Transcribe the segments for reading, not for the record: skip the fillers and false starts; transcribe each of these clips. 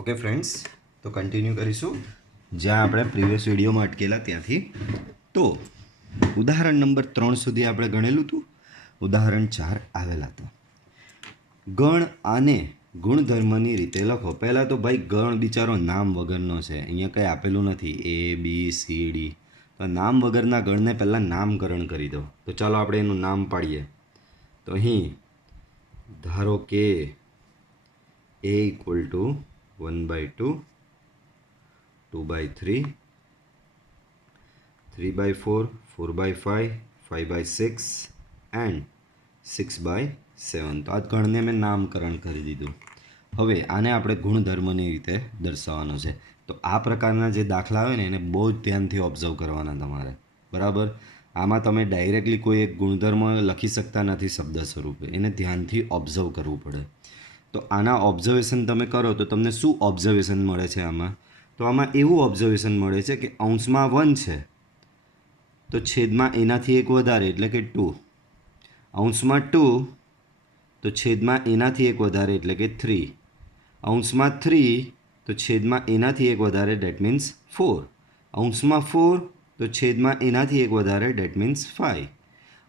Okay friends, તો continue કરીશું જ્યાં આપણે પ્રીવિયસ વિડીયોમાં અટકેલા ત્યાંથી. તો ઉદાહરણ નંબર 3 સુધી આપણે ગણેલું હતું. ઉદાહરણ 4 આવેલા હતા. ગણ આને ગુણધર્મની રીતે લખો. પહેલાં તો ભાઈ ગણ બિચારો નામ વગરનો છે, અહીંયા કંઈ આપેલું નથી A B C D. તો નામ વગરના ગણને પહેલાં નામકરણ કરી દો. તો ચાલો આપણે એનું નામ પાડીએ. તો અહીં ધારો કે A ઇક્વલ ટુ 1/2, 2/3, 3/4, 4/5, 5/6 એન્ડ 6/7. તો આ ગણને મેં નામકરણ કરી દીધું. હવે આને આપણે ગુણધર્મની રીતે દર્શાવવાનો છે. તો આ પ્રકારના જે દાખલા હોય ને એને બહુ જ ધ્યાનથી ઓબ્ઝર્વ કરવાના તમારે, બરાબર. આમાં તમે ડાયરેક્ટલી કોઈ એક ગુણધર્મ લખી શકતા નથી શબ્દ સ્વરૂપે, એને ધ્યાનથી ઓબ્ઝર્વ કરવું પડે. તો આના ઓબ્ઝર્વેશન તમે કરો તો તમને શું ઓબ્ઝર્વેશન મળે છે આમાં? તો આમાં એવું ઓબ્ઝર્વેશન મળે છે કે અંશમાં 1 છે તો છેદમાં એનાથી એક વધારે એટલે કે 2. અંશમાં 2 તો છેદમાં એનાથી એક વધારે એટલે કે 3. અંશમાં 3 તો છેદમાં એનાથી એક વધારે ડેટ મીન્સ 4. અંશમાં 4 તો છેદમાં એનાથી એક વધારે ડેટ મીન્સ 5.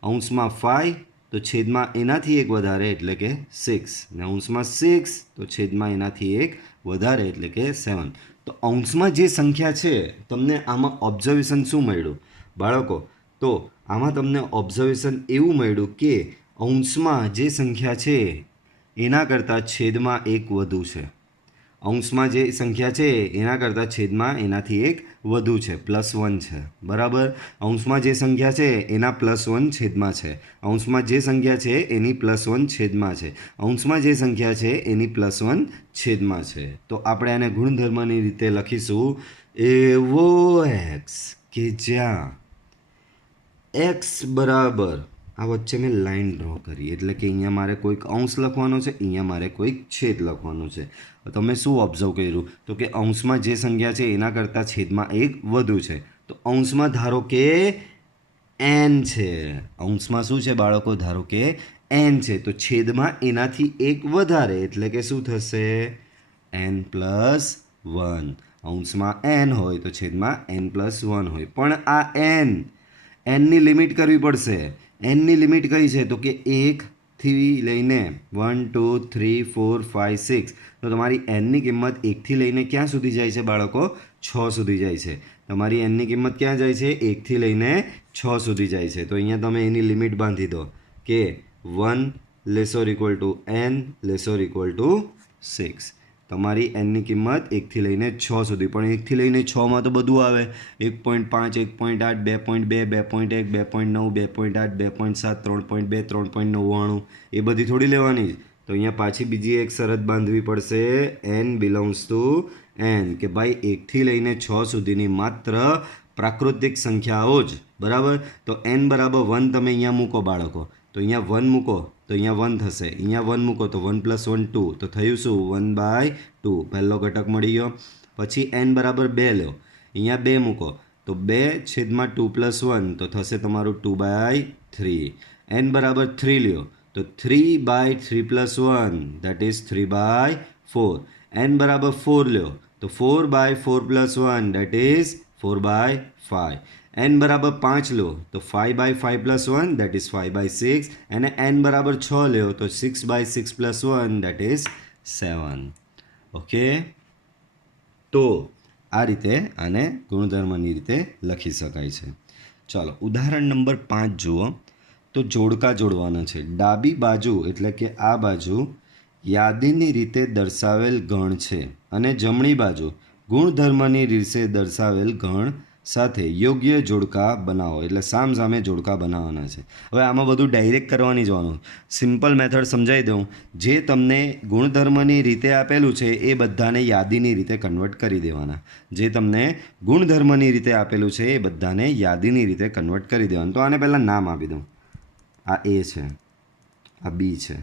અંશમાં 5 તો છેદમાં એનાથી એક વધારે એટલે કે 6. ને અંશમાં 6 તો છેદમાં એનાથી એક વધારે એટલે કે 7. તો અંશમાં જે સંખ્યા છે તમને આમાં ઓબ્ઝર્વેશન શું મળ્યું બાળકો? તો આમાં તમને ઓબ્ઝર્વેશન એવું મળ્યું કે અંશમાં જે સંખ્યા છે એના કરતાં છેદમાં એક વધુ છે. અંશમાં જે સંખ્યા છે એના કરતાં છેદમાં એનાથી એક વધુ છે, +1 છે, બરાબર. અંશમાં જે સંખ્યા છે એના +1 છેદમાં છે. અંશમાં જે સંખ્યા છે એની +1 છેદમાં છે. અંશમાં જે સંખ્યા છે એની +1 છેદમાં છે. તો આપણે આને ગુણધર્મની રીતે લખીશું એવો x કે જ્યાં x બરાબર, આ વચ્ચે મેં લાઈન ડ્રો કરી એટલે કે અહીંયા મારે કોઈક અંશ લખવાનો છે, અહીંયા મારે કોઈક છેદ લખવાનું છે. તમે શું ઓબ્ઝર્વ કર્યું? તો કે અંશમાં જે સંખ્યા છે એના કરતાં છેદમાં એક વધુ છે. તો અંશમાં ધારો કે n છે. અંશમાં શું છે બાળકો? ધારો કે n છે. તો છેદમાં એનાથી એક વધારે એટલે કે શું થશે? n+1. અંશમાં n હોય તો છેદમાં n+1 હોય. પણ આ nની લિમિટ કરવી પડશે. nની લિમિટ કઈ છે? તો કે 1થી લઈને 1 2 3 4 5 6. તો તમારી nની કિંમત 1થી લઈને ક્યાં સુધી જાય છે બાળકો? 6 સુધી જાય છે. તમારી nની કિંમત ક્યાં જાય છે? 1થી લઈને 6 સુધી જાય છે. તો અહીંયા તમે એની લિમિટ બાંધી દો કે 1 n < 6. તમારી nની કિંમત 1થી લઈને 6 સુધી. પણ 1થી લઈને 6માં તો બધું આવે. 1.5, 1.8, 2.2, 2.1, 2.9, 2.8, 2.7, 3.2, 3.99 એ બધી થોડી લેવાની જ. તો અહીંયા પાછી બીજી એક શરત બાંધવી પડશે, n બિલોંગ્સ ટુ n, કે ભાઈ 1થી લઈને 6 સુધીની માત્ર પ્રાકૃતિક સંખ્યાઓ જ, બરાબર. તો n બરાબર 1 તમે અહીંયા મૂકો બાળકો. તો અહીંયા 1 મૂકો તો અહીંયા 1 થશે. અહીંયા 1 મૂકો તો 1 + 1 2. તો થયું શું? 1/2. પહેલો ઘટક મળી ગયો. પછી n બરાબર 2 લો. અહીંયા 2 મૂકો તો 2 છેદમાં 2 + 1 તો થશે તમારું 2/3. n બરાબર 3 લ્યો તો 3/3 + 1 દેટ ઇઝ 3/4. n બરાબર 4 લ્યો તો 4/4 + 1 દેટ ઇઝ 4/5. n બરાબર 5 લો તો 5/5 + 1 દેટ ઇઝ 5/6. અને n બરાબર 6 લો તો 6/6 + 1 દેટ ઇઝ 7. ઓકે, તો આ રીતે આને ગુણધર્મની રીતે લખી શકાય છે. ચાલો ઉદાહરણ નંબર 5 જુઓ. તો જોડકા જોડવાના છે. ડાબી બાજુ એટલે કે આ બાજુ યાદીની રીતે દર્શાવેલ ગણ છે અને જમણી બાજુ ગુણધર્મની રીતે દર્શાવેલ ગણ સાથે યોગ્ય જોડકા બનાવો. એટલે સામે જોડકા બનાવવાના છે. હવે આમાં બધું ડાયરેક્ટ કરવાની જવાનું. સિમ્પલ મેથડ સમજાવી દઉં. જે તમને ગુણધર્મની રીતે આપેલું છે એ બધાને યાદીની રીતે કન્વર્ટ કરી દેવાના. જે તમને ગુણધર્મની રીતે આપેલું છે એ બધાને યાદીની રીતે કન્વર્ટ કરી દેવાનું. તો આને પહેલાં નામ આપી દઉં. આ A છે, આ B છે,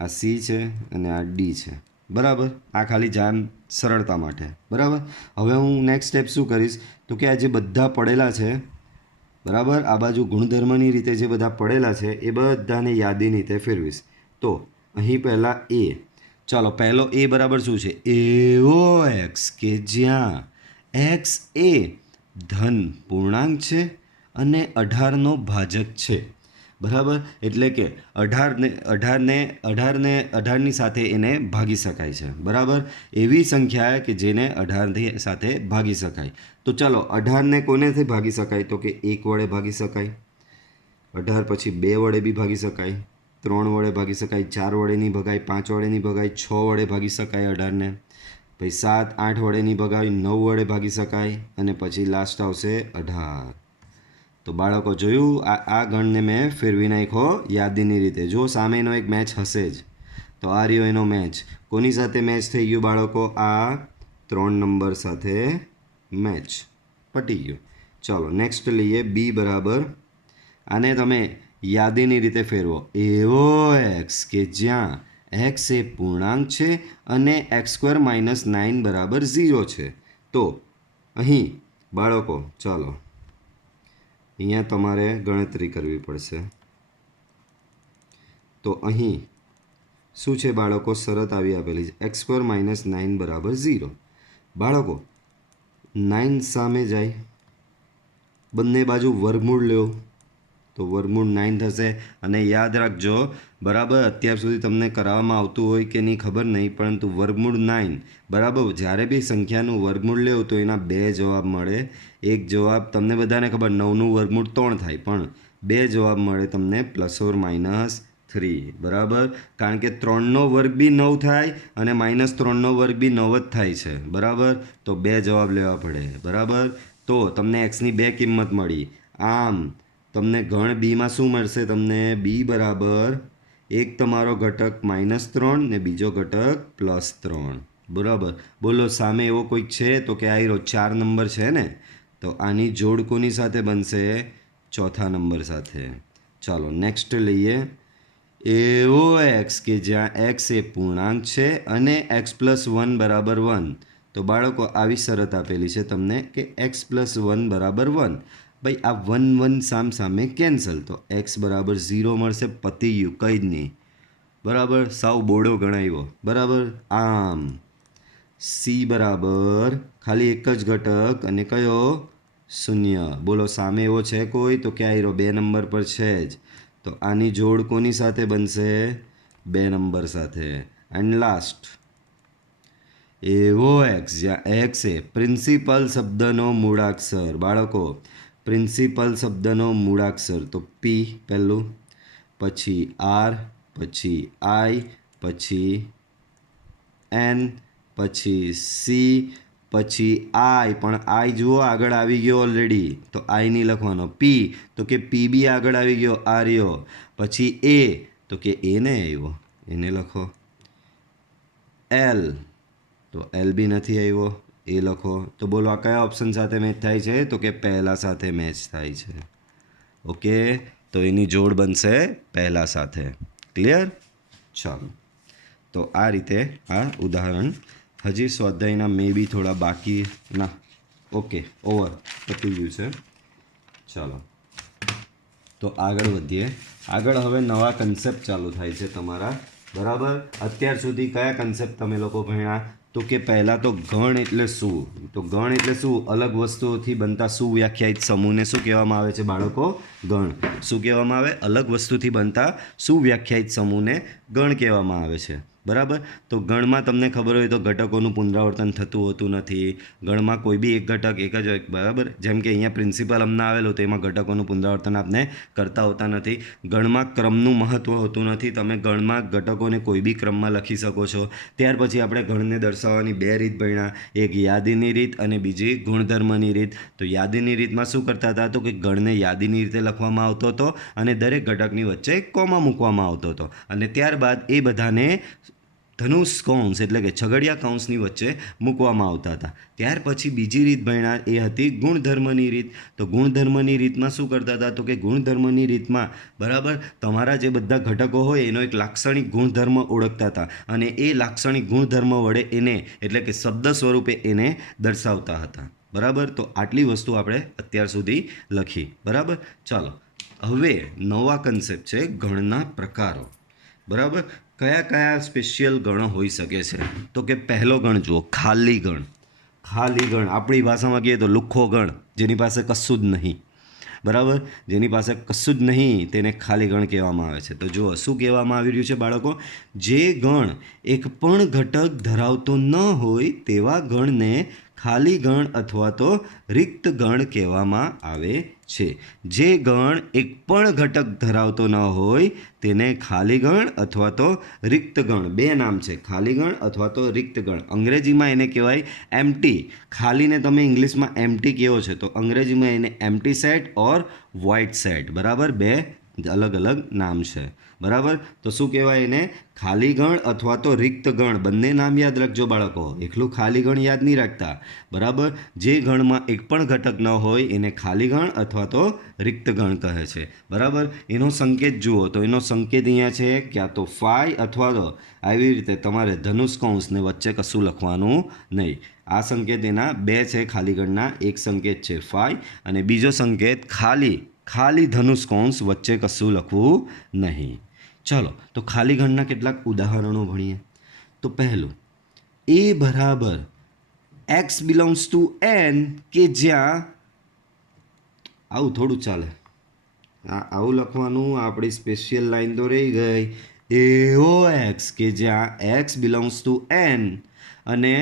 આ C છે અને આ D છે, બરાબર. આ ખાલી જાણ સરળતા માટે, બરાબર. હવે હું નેક્સ્ટ સ્ટેપ શું કરીશ તો કે આ જે બધા પડેલા છે, બરાબર, આ બાજુ ગુણધર્મની રીતે જે બધા પડેલા છે એ બધાને યાદીની રીતે ફેરવીશ. તો અહીં પહેલાં A, ચાલો પહેલો એ બરાબર શું છે? એવો એક્સ કે જ્યાં એક્સ એ ધન પૂર્ણાંક છે અને 18નો ભાજક છે. બરાબર, એટલે કે 18ની સાથે એને ભાગી શકાય છે. બરાબર, એવી સંખ્યા કે જેને 18 સાથે ભાગી શકાય. તો ચાલો 18ને કોનેથી ભાગી શકાય? તો કે 1 વડે ભાગી શકાય, 18 પછી 2 વડે બી ભાગી શકાય, 3 વડે ભાગી શકાય, 4 વડે નહીં ભગાય, 5 વડે નહીં ભગાય, 6 વડે ભાગી શકાય 18ને, પછી 7 8 વડે નહીં ભગાય, 9 વડે ભાગી શકાય અને પછી લાસ્ટ આવશે 18. તો બાળકો જોયું, આ ગણને મેં ફેરવી નાખ્યો યાદીની રીતે. જો સામેનો એક મેચ હશે જ. તો આ રહ્યો એનો મેચ. કોની સાથે મેચ થઈ ગયું બાળકો? આ 3 નંબર સાથે મેચ. પટી ગયું. ચાલો નેક્સ્ટ લઈએ. બી બરાબર, આને તમે યાદીની રીતે ફેરવો. એવો એક્સ કે જ્યાં એક્સ એ પૂર્ણાંક છે અને x² - 9 બરાબર 0 છે. તો અહીં બાળકો ચાલો અહીંયા તમારે ગણતરી કરવી પડશે. તો અહીં શું છે બાળકો? શરત આવી આપેલી છે x² - 9 બરાબર 0. બાળકો 9 સામે જાય, બંને બાજુ વર્ગમૂળ લ્યો તો વર્ગમૂળ 9 થશે. અને યાદ રાખજો બરાબર, અત્યાર સુધી તમને કરાવવામાં આવતું હોય કે નહીં ખબર નહીં, પરંતુ વર્ગમૂળ 9 બરાબર, જ્યારે બી સંખ્યાનું વર્ગમૂળ લેવું તો એના 2 જવાબ મળે. એક જવાબ તમને બધાને ખબર 9નું વર્ગમૂળ 3 થાય, પણ 2 જવાબ મળે તમને +or -3. બરાબર, કારણ કે 3નો વર્ગ બી 9 થાય અને -3નો વર્ગ બી 9 જ થાય છે. બરાબર, તો 2 જવાબ લેવા પડે. બરાબર, તો તમને એક્સની 2 કિંમત મળી. આમ તમને ગણ બીમાં શું મળશે? તમને બી બરાબર એક તમારો ઘટક -3 ને બીજો ઘટક +3. બરાબર, બોલો સામે એવો કોઈક છે? તો કે આ 4 નંબર છે ને, તો આની જોડ કોની સાથે બનશે? ચોથા નંબર સાથે. ચાલો નેક્સ્ટ લઈએ. એવો એક્સ કે જ્યાં એક્સ એ પૂર્ણાંક છે અને x+1 બરાબર 1. તો બાળકો આવી શરત આપેલી છે તમને કે x+1 બરાબર 1. ભાઈ આ 1 સામે કેન્સલ, તો x બરાબર 0 મળશે. પતી ગયું, કંઈ જ નહીં. બરાબર, સાવ બોડો ગણાવ્યો. બરાબર, આમ સી બરાબર ખાલી એક જ ઘટક અને કયો? 0. બોલો સામે એવો છે કોઈ? તો કે આ 2 નંબર પર છે જ. તો આની જોડ કોની સાથે બનશે? 2 નંબર સાથે. એન્ડ લાસ્ટ એવો એક્સ જ્યાં એક્સ એ પ્રિન્સિપલ શબ્દનો મૂળાક્ષર. બાળકો પ્રિન્સિપલ શબ્દનો મૂળાક્ષર તો પી પહેલું, પછી આર, પછી આઈ, પછી એન, પછી સી, પછી આઈ. પણ આઈ જુઓ આગળ આવી ગયો ઓલરેડી, તો આઈ નહીં લખવાનો. પી તો કે પી બી આગળ આવી ગયો, આ રહ્યો. પછી એ તો કે એ ને આવ્યો, એને લખો. એલ તો એલ બી નથી આવ્યો, એ લખો. તો બોલો આ કયા ઓપ્શન સાથે મેચ થાય છે? તો કે પહેલા સાથે મેચ થાય છે. ઓકે, તો એની જોડ બનશે પહેલા સાથે. ક્લિયર? ચાલો, તો આ રીતે આ ઉદાહરણ. હજી સ્વાધ્યાયના મે બી થોડા બાકી ના. ઓકે, ઓવર, પતી ગયું છે. ચાલો, તો આગળ વધીએ. આગળ હવે નવા કન્સેપ્ટ ચાલુ થાય છે તમારા. બરાબર, અત્યાર સુધી કયા કન્સેપ્ટ તમે લોકો ભણ્યા? તો કે પહેલાં તો ગણ એટલે શું? તો ગણ એટલે શું? અલગ વસ્તુઓથી બનતા સુવ્યાખ્યાયિત સમૂહને શું કહેવામાં આવે છે બાળકો? ગણ. શું કહેવામાં આવે? અલગ વસ્તુથી બનતા સુવ્યાખ્યાયિત સમૂહને ગણ કહેવામાં આવે છે. બરાબર, તો ગણમાં તમને ખબર હોય તો ઘટકોનું પુનરાવર્તન થતું હોતું નથી. ગણમાં કોઈ બી એક ઘટક એક જ હોય. બરાબર, જેમ કે અહીંયા પ્રિન્સિપલ હમણાં આવેલું તો એમાં ઘટકોનું પુનરાવર્તન આપણે કરતા હોતા નથી. ગણમાં ક્રમનું મહત્ત્વ હોતું નથી. તમે ગણમાં ઘટકોને કોઈ બી ક્રમમાં લખી શકો છો. ત્યાર પછી આપણે ગણને દર્શાવવાની 2 રીત ભણ્યા, એક યાદીની રીત અને બીજી ગુણધર્મની રીત. તો યાદીની રીતમાં શું કરતા હતા? તો કે ગણને યાદીની રીતે લખવામાં આવતો હતો અને દરેક ઘટકની વચ્ચે કોમા મૂકવામાં આવતો હતો અને ત્યારબાદ એ બધાને ધનુષ કૌંસ એટલે કે છગડિયા કૌંસની વચ્ચે મૂકવામાં આવતા હતા. ત્યાર પછી બીજી રીત ભણ્યા, એ હતી ગુણધર્મની રીત. તો ગુણધર્મની રીતમાં શું કરતા હતા? તો કે ગુણધર્મની રીતમાં બરાબર તમારા જે બધા ઘટકો હોય એનો એક લાક્ષણિક ગુણધર્મ ઓળખતા હતા અને એ લાક્ષણિક ગુણધર્મ વડે એને એટલે કે શબ્દ સ્વરૂપે એને દર્શાવતા હતા. બરાબર, તો આટલી વસ્તુ આપણે અત્યાર સુધી લખી. બરાબર, ચાલો હવે નવા કન્સેપ્ટ છે ગણના પ્રકારો. બરાબર, કયા કયા સ્પેશિયલ ગણ હોઈ શકે છે? તો કે પહેલો ગણ જુઓ, ખાલી ગણ. ખાલી ગણ આપણી ભાષામાં કહીએ તો લુખ્ખો ગણ, જેની પાસે કશું જ નહીં. બરાબર, જેની પાસે કશું જ નહીં તેને ખાલી ગણ કહેવામાં આવે છે. તો જુઓ શું કહેવામાં આવી રહ્યું છે બાળકો, જે ગણ એક પણ ઘટક ધરાવતો ન હોય તેવા ગણને ખાલી ગણ અથવા તો રિક્ત ગણ કહેવામાં આવે છે. જે ગણ એક પણ ઘટક ધરાવતો ન હોય તેને ખાલી ગણ અથવા તો રિક્ત ગણ, બે નામ છે, ખાલી ગણ અથવા તો રિક્ત ગણ. અંગ્રેજીમાં એને કહેવાય એમ્પ્ટી. ખાલીને તમે ઇંગ્લિશમાં એમ્પ્ટી કહો છો, તો અંગ્રેજીમાં એને એમ્પ્ટી સેટ ઓર વોઇડ સેટ. બરાબર, બે અલગ અલગ નામ છે. બરાબર, તો શું કહેવાય એને? ખાલી ગણ અથવા તો રિક્ત ગણ. બંને નામ યાદ રાખજો બાળકો, એકલું ખાલી ગણ યાદ નહીં રાખતા. બરાબર, જે ગણમાં એક પણ ઘટક ન હોય એને ખાલી ગણ અથવા તો રિક્ત ગણ કહે છે. બરાબર, એનો સંકેત જુઓ, તો એનો સંકેત અહીંયા છે ક્યાં તો ફાઈ અથવા તો આવી રીતે તમારે ધનુષ કૌંસને વચ્ચે કશું લખવાનું નહીં. આ સંકેત એના બે છે ખાલી ગણના, એક સંકેત છે ફાઈ અને બીજો સંકેત ખાલી ધનુષ કૌંસ, વચ્ચે કશું લખવું નહીં. ચલો તો ખાલી ગણના કેટલાક ઉદાહરણો ભણીએ. તો પહેલું, એ બરાબર એક્સ બિલોંગ્સ ટુ એન, કે જ્યાં આવું થોડું ચાલે, આવું લખવાનું, આપણી સ્પેશિયલ લાઈન તો રહી ગઈ. એવો એક્સ કે જ્યાં એક્સ બિલોંગ્સ ટુ એન અને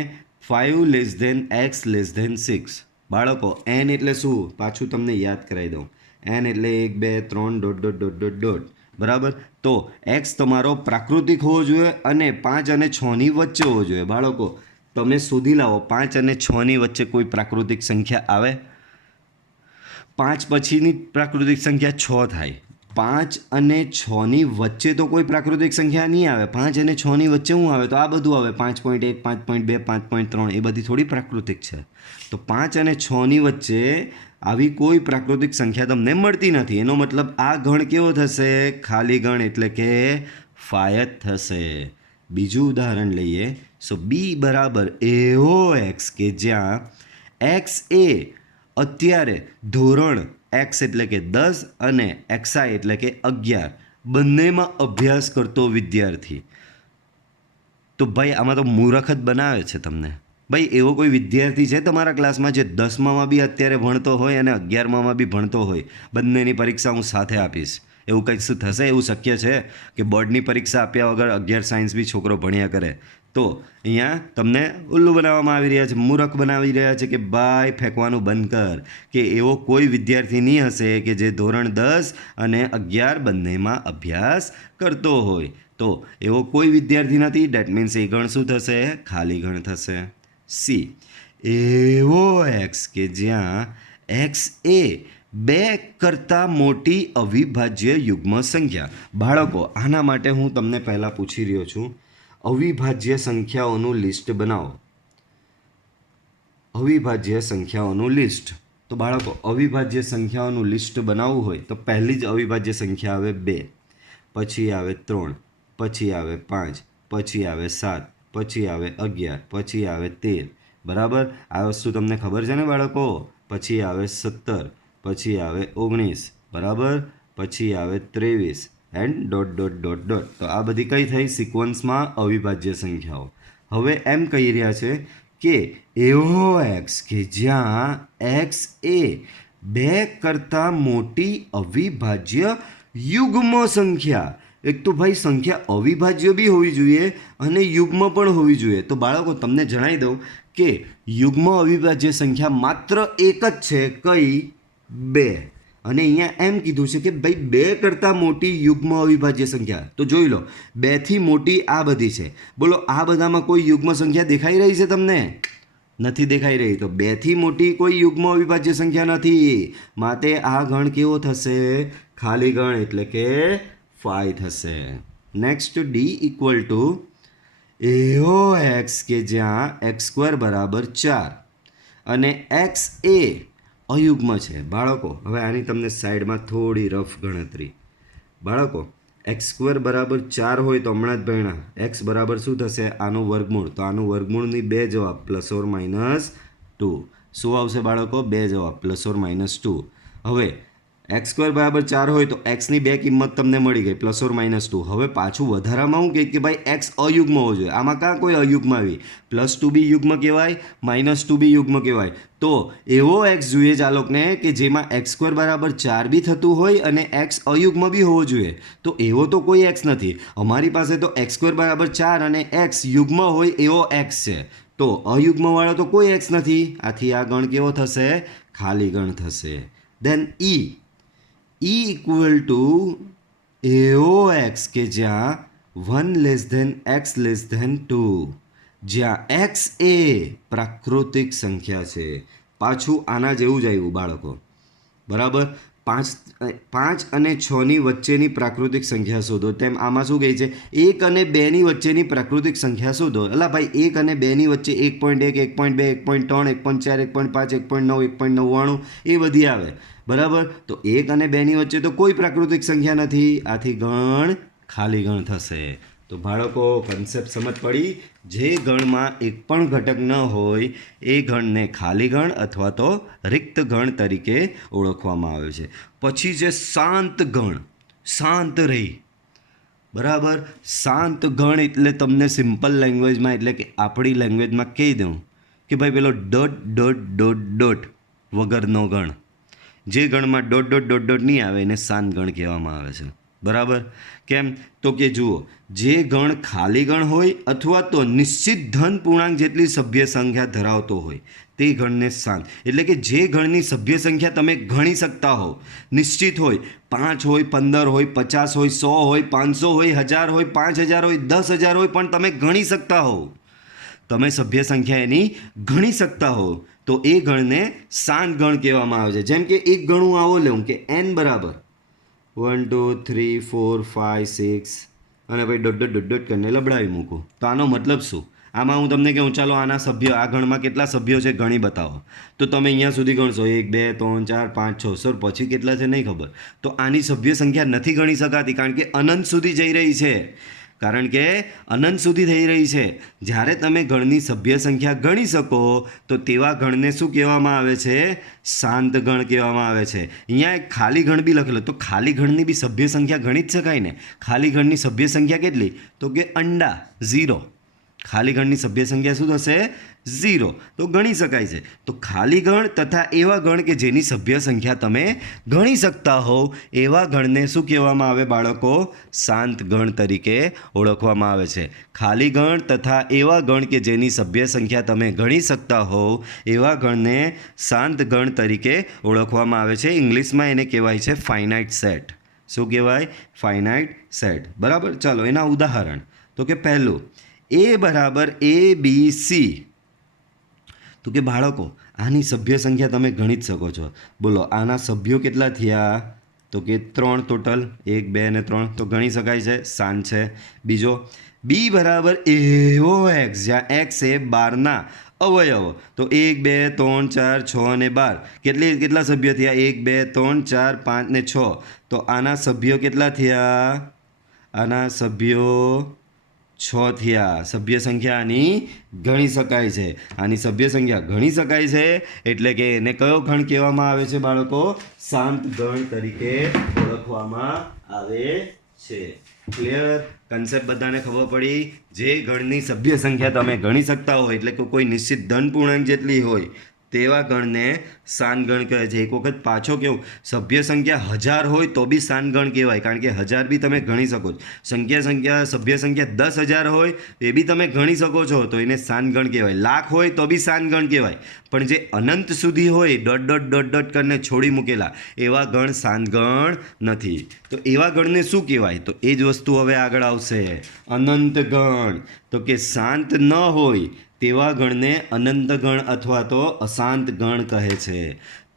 5 less than X less than 6. બાળકો એન એટલે શું, પાછું તમને યાદ કરાવી દઉં. એન એટલે 1 2 3 dot dot dot dot dot. બરાબર, તો એક્સ તમારો પ્રાકૃતિક હોવો જોઈએ અને 5 અને 6ની વચ્ચે હોવો જોઈએ. બાળકો તમે શોધી લાવો 5 અને 6ની વચ્ચે કોઈ પ્રાકૃતિક સંખ્યા આવે? 5 પછીની પ્રાકૃતિક સંખ્યા 6 થાય. 5 અને 6ની વચ્ચે તો કોઈ પ્રાકૃતિક સંખ્યા નહીં આવે. 5 અને 6ની વચ્ચે શું આવે? તો આ બધું આવે, 5.1 5.2 5.3, એ બધી થોડી પ્રાકૃતિક છે. તો 5 અને 6ની વચ્ચે આવી કોઈ પ્રાકૃતિક સંખ્યા તમને મળતી નથી. એનો મતલબ આ ગણ કેવો થશે? ખાલી ગણ, એટલે કે ફાઈ થશે. બીજું ઉદાહરણ લઈએ. સો બી બરાબર એવો એક્સ કે જ્યાં એક્સ એ અત્યારે ધોરણ એક્સ એટલે કે 10 અને એક્સઆઈ એટલે કે 11 બંનેમાં અભ્યાસ કરતો વિદ્યાર્થી. તો ભાઈ આમાં તો મૂર્ખ જ બનાવે છે તમને. ભાઈ એવો કોઈ વિદ્યાર્થી છે તમારા ક્લાસમાં જે 10મામાં બી અત્યારે ભણતો હોય અને 11મામાં બી ભણતો હોય? બંનેની પરીક્ષા હું સાથે આપીશ, એવું કંઈક શું થશે? એવું શક્ય છે કે બોર્ડની પરીક્ષા આપ્યા વગર 11 સાયન્સ બી છોકરો ભણ્યા કરે? તો અહીંયા તમને ઉલ્લુ બનાવવામાં આવી રહ્યા છે, મૂર્ખ બનાવી રહ્યા છે કે ભાઈ ફેંકવાનું બંધ કર, કે એવો કોઈ વિદ્યાર્થી નહીં હશે કે જે ધોરણ 10 અને 11 બંનેમાં અભ્યાસ કરતો હોય. તો એવો કોઈ વિદ્યાર્થી નથી. ડેટ મીન્સ એ ગણ શું થશે? ખાલી ગણ થશે. સી એવો એક્સ કે જ્યાં એક્સ એ 2 કરતાં મોટી અવિભાજ્ય યુગ્મ સંખ્યા. બાળકો આના માટે હું તમને પહેલાં પૂછી રહ્યો છું, અવિભાજ્ય સંખ્યાઓનું લિસ્ટ બનાવો. અવિભાજ્ય સંખ્યાઓનું લિસ્ટ. તો બાળકો અવિભાજ્ય સંખ્યાઓનું લિસ્ટ બનાવવું હોય તો પહેલી જ અવિભાજ્ય સંખ્યા આવે 2, પછી આવે 3, પછી આવે 5, પછી આવે 7, પછી આવે 11, પછી આવે 13. બરાબર, આ વસ્તુ તમને ખબર છે ને બાળકો? પછી આવે 17, પછી આવે 19, બરાબર, પછી આવે 23 and dot dot dot dot. તો આ બધી કઈ થઈ? સિક્વન્સમાં અવિભાજ્ય સંખ્યાઓ. હવે એમ કહી રહ્યા છે કે એવો એક્સ કે જ્યાં એક્સ એ 2 કરતાં મોટી અવિભાજ્ય યુગ્મ સંખ્યા. એક તો ભાઈ સંખ્યા અવિભાજ્ય બી હોવી જોઈએ અને યુગ્મ પણ હોવી જોઈએ. તો બાળકો તમને જણાવી દઉં કે યુગ્મ અવિભાજ્ય સંખ્યા માત્ર એક જ છે, કઈ? 2. અને અહીંયા એમ કીધું છે કે ભાઈ 2 કરતાં મોટી યુગ્મ અવિભાજ્ય સંખ્યા. તો જોઈ લો, 2થી મોટી આ બધી છે. બોલો આ બધામાં કોઈ યુગ્મ સંખ્યા દેખાઈ રહી છે તમને? નથી દેખાઈ રહી. તો 2થી મોટી કોઈ યુગ્મ અવિભાજ્ય સંખ્યા નથી. માટે આ ગણ કેવો થશે? ખાલી ગણ, એટલે કે ફાઈ થશે. નેક્સ્ટ ડી ઇક્વલ ટુ એવો એક્સ કે જ્યાં x² બરાબર 4 અને એક્સ એ અયુગ્મ છે. બાળકો હવે આની તમને સાઈડમાં થોડી રફ ગણતરી. બાળકો x² બરાબર 4 હોય તો હમણાં જ ભણ્યા, એક્સ બરાબર શું થશે? આનું વર્ગમૂળ. તો આનું વર્ગમૂળની 2 જવાબ +or -2. શું આવશે બાળકો? 2 જવાબ +or -2. હવે x² બરાબર 4 હોય તો એક્સની બે કિંમત તમને મળી ગઈ +or-2. હવે પાછું વધારામાં હું કે ભાઈ એક્સ અયુગ્મ હોવો જોઈએ. આમાં કાં કોઈ અયુગ્મ આવી +2b યુગ્મ કહેવાય, -2b યુગ્મ કહેવાય. તો એવો એક્સ જોઈએ ચાલોકને કે જેમાં x² બરાબર 4 બી થતું હોય અને એક્સ અયુગ્મ બી હોવો જોઈએ. તો એવો તો કોઈ એક્સ નથી. અમારી પાસે તો x² બરાબર 4 અને એક્સ યુગ્મ હોય એવો એક્સ છે. તો અયુગ્મવાળો તો કોઈ એક્સ નથી. આથી આ ગણ કેવો થશે? ખાલી ગણ થશે. દેન E ઇક્વલ ટુ એવો એક્સ કે જ્યાં 1 x 2, જ્યાં એક્સ એ પ્રાકૃતિક સંખ્યા છે. પાછું આના જેવું જ આવ્યું બાળકો, બરાબર. 5 અને 6ની વચ્ચેની પ્રાકૃતિક સંખ્યા શોધો. તેમ આમાં શું કહે છે? 1 અને 2ની વચ્ચેની પ્રાકૃતિક સંખ્યા શોધો. અલા ભાઈ 1 અને 2ની વચ્ચે 1.1, 1.2, 1.3, 1.4, 1.5, 1.9, 1.99 એ બધી આવે, બરાબર. તો 1 અને 2ની વચ્ચે તો કોઈ પ્રાકૃતિક સંખ્યા નથી. આથી ગણ ખાલી ગણ થશે. તો બાળકો કન્સેપ્ટ સમજ પડી? જે ગણમાં એક પણ ઘટક ન હોય એ ગણને ખાલી ગણ અથવા તો રિક્ત ગણ તરીકે ઓળખવામાં આવે છે. પછી છે શાંત ગણ. શાંત રહી, બરાબર. શાંત ગણ એટલે તમને સિમ્પલ લેંગ્વેજમાં એટલે કે આપણી લેંગ્વેજમાં કહી દઉં કે ભાઈ પેલો ડોટ વગરનો ગણ. જે ગણમાં ડોટ નહીં આવે એને શાંત ગણ કહેવામાં આવે છે, બરાબર. કેમ? તો કે જુઓ, જે ગણ ખાલી ગણ હોય અથવા તો નિશ્ચિત ધન પૂર્ણાંક જેટલી સભ્ય સંખ્યા ધરાવતો હોય તે ગણને શાંત. એટલે કે જે ગણની સભ્ય સંખ્યા તમે ગણી શકતા હો, નિશ્ચિત હોય, 5 હોય, 15 હોય, 50 હોય, 100 હોય, 500 હોય, 1000 હોય, 5000 હોય, 10000 હોય, પણ તમે ગણી શકતા હો, તમે સભ્ય સંખ્યા એની ગણી શકતા હો, તો એ ગણને શાંત ગણ કહેવામાં આવે છે. જેમ કે એક ગણું આવો લઉં કે n બરાબર 1 2 3 4 5 6 અને ભાઈ ડોટ કરીને લબડાવી મૂકું. તો આનો મતલબ શું? આમાં હું તમને કહું ચાલો આના સભ્યો, આ ગણમાં કેટલા સભ્યો છે ગણી બતાવો. તો તમે અહીંયા સુધી ગણશો 1 2 3 4 5 6 સર પછી કેટલા છે નહીં ખબર. તો આની સભ્ય સંખ્યા નથી ગણી શકાતી કારણ કે અનંત સુધી જઈ રહી છે. કારણ કે અનંત સુધી થઈ રહી છે. જ્યારે તમે ગણની સભ્ય સંખ્યા ગણી શકો તો તેવા ગણને શું કહેવામાં આવે છે? શાંત ગણ કહેવામાં આવે છે. અહીંયા એક ખાલી ગણ બી લખેલો, તો ખાલી ગણની બી સભ્ય સંખ્યા ગણી જ શકાય ને. ખાલી ગણની સભ્ય સંખ્યા કેટલી? તો કે અંડા 0. ખાલી ગણની સભ્ય સંખ્યા શું થશે? 0. તો ગણી શકાય છે. તો ખાલી ગણ તથા એવા ગણ કે જેની સભ્ય સંખ્યા તમે ગણી શકતા હોવ એવા ગણને શું કહેવામાં આવે બાળકો? શાંત ગણ તરીકે ઓળખવામાં આવે છે. ખાલી ગણ તથા એવા ગણ કે જેની સભ્ય સંખ્યા તમે ગણી શકતા હોવ એવા ગણને શાંત ગણ તરીકે ઓળખવામાં આવે છે. ઇંગ્લિશમાં એને કહેવાય છે ફાઇનાઇટ સેટ. શું કહેવાય? ફાઇનાઇટ સેટ, બરાબર. ચાલો એના ઉદાહરણ. તો કે પહેલું, a બરાબર ABC. તો કે બાળકો આની સભ્ય સંખ્યા તમે ગણી જ શકો છો. બોલો આના સભ્યો કેટલા થયા? તો કે 3 ટોટલ, 1 2 અને 3. તો ગણી શકાય છે, શાંત છે. બીજો, b બરાબર એવો એક્સ જ્યાં એક્સ એ 12ના અવયવ. તો 1 2 3 4 6 અને 12 કેટલા સભ્ય થયા? 1 2 3 4 5 ને 6. તો આના સભ્યો કેટલા થયા? આના સભ્યો 6 થયા. સભ્ય સંખ્યા આની ગણી શકાય છે. આની સભ્ય સંખ્યા ગણી શકાય છે એટલે કે એને કયો ગણ કહેવામાં આવે છે બાળકો? શાંત ગણ તરીકે ઓળખવામાં આવે છે. ક્લિયર? કન્સેપ્ટ બધાને ખબર પડી? જે ગણની સભ્ય સંખ્યા તમે ગણી શકતા હોય એટલે કે કોઈ નિશ્ચિત ધન પૂર્ણાંક જેટલી હોય તેવા ગણને શાંત ગણ કહે છે. એક વખત પાછો કેવું, સભ્ય સંખ્યા 1000 હોય તો બી શાંત ગણ કહેવાય કારણ કે 1000 બી તમે ગણી શકો છો. સભ્ય સંખ્યા 10,000 હોય એ બી તમે ગણી શકો છો તો એને શાંત ગણ કહેવાય. લાખ હોય તો બી શાંત ગણ કહેવાય. પણ જે અનંત સુધી હોય ડોટ કરીને છોડી મૂકેલા એવા ગણ શાંત ગણ નથી. તો એવા ગણને શું કહેવાય? તો એ જ વસ્તુ હવે આગળ આવશે. અનંત ગણ. તો કે શાંત ન હોય તેવા ગણને અનંત ગણ અથવા તો અશાંત ગણ કહે છે.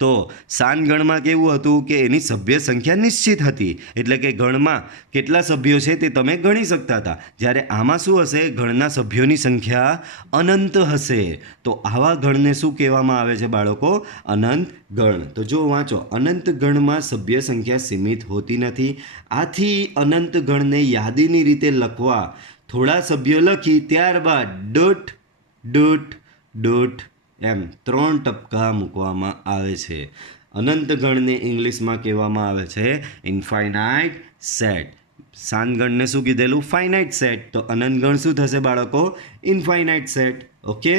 તો શાંત ગણમાં કેવું હતું કે એની સભ્ય સંખ્યા નિશ્ચિત હતી એટલે કે ગણમાં કેટલા સભ્યો છે તે તમે ગણી શકતા હતા. જ્યારે આમાં શું હશે? ગણના સભ્યોની સંખ્યા અનંત હશે. તો આવા ગણને શું કહેવામાં આવે છે બાળકો? અનંત ગણ. તો જો વાંચો, અનંત ગણમાં સભ્ય સંખ્યા સીમિત હોતી નથી. આથી અનંત ગણને યાદીની રીતે લખવા થોડા સભ્યો લખી ત્યારબાદ ડોટ એમ 3 ટપકા મૂકવામાં આવે છે. અનંત ગણને ઇંગ્લિશમાં કહેવામાં આવે છે ઇન્ફાઇનાઇટ સેટ. શાંત ગણને શું કીધેલું? Finite set. તો અનંત ગણ શું થશે બાળકો? Infinite set. ઓકે,